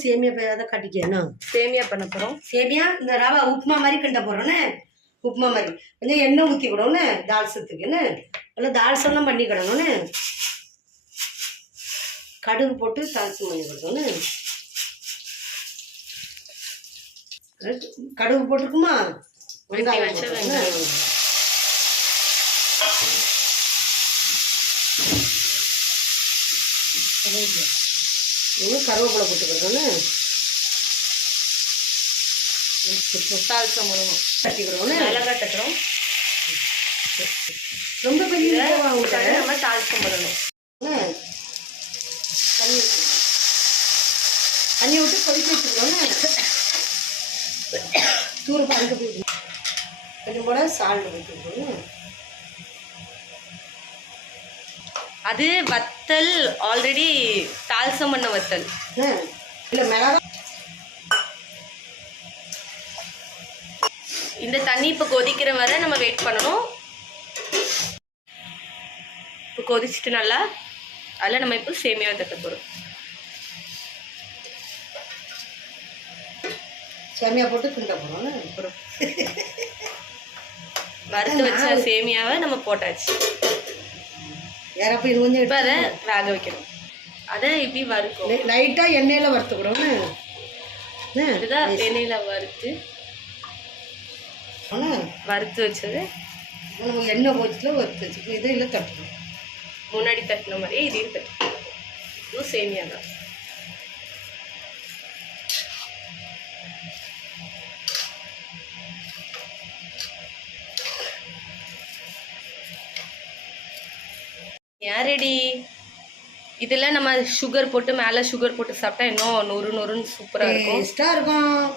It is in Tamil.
சேமியா அதை கட்டிக்கணும். சேமியா பண்ண போகிறோம். சேமியா இந்த ரவா உப்புமா மாதிரி கிண்ட போகிறோன்னு, உப்புமா மாதிரி கொஞ்சம் எண்ணெய் ஊற்றி விடணும்னு தால்சத்துக்குன்னு, இல்லை தால்சம் தான் பண்ணிக்கிடணும்னு, கடுகு போட்டு தால்சம் பண்ணி கொடுக்கணும்னு. கடுகு போட்டிருக்குமா, வெங்காயம் கருவேப்பிலை போட்டுக்கிறோன்னு தால்சம் பண்ணணும். தட்டிக்கிறோம், மிளகாய் தட்டுறோம். ரொம்ப பெரிய நம்ம தால்சம் பண்ணணும். தண்ணி விட்டு கொதிக்க வச்சுக்கிறோன்னு தூர பறக்க போயிடுது. கொஞ்சம் கூட சால்ட் போட்டுக்கிறோம். அது வத்தல் ஆல்ரெடி தால்சம் பண்ண வத்தல் இல்லை மிளகா. இந்த தண்ணி இப்போ கொதிக்கிற வரை நம்ம வெயிட் பண்ணணும். இப்போ கொதிச்சுட்டு நல்லா அதில் நம்ம இப்போ சேமியா தட்ட போகிறோம். சேமியா போட்டு கிண்ட போகிறோம். வறுத்து வச்ச சேமியாவை நம்ம போட்டாச்சு. வேறப்போ இது கொஞ்சம் இப்போ அதை வேக வைக்கணும். அதை இப்படி வறுக்கும். லைட்டாக எண்ணெயில் வறுத்துக்கிறோன்னு. இதுதான் எண்ணெயில் வறுத்து வச்சது. நம்ம எண்ணெய் போச்சுல வறுத்து வச்சுக்கோ. இது இல்லை தட்டணும். முன்னாடி தட்டின மாதிரியே இதையும் தட்டணும். இதுவும் சேமியா தான். ரெடி. இதில் நம்ம சுகர் போட்டு மேலே சுகர் போட்டு சாப்பிட்டா இன்னும் நொறு நொறுன்னு சூப்பராக இருக்கும். இருக்கும்.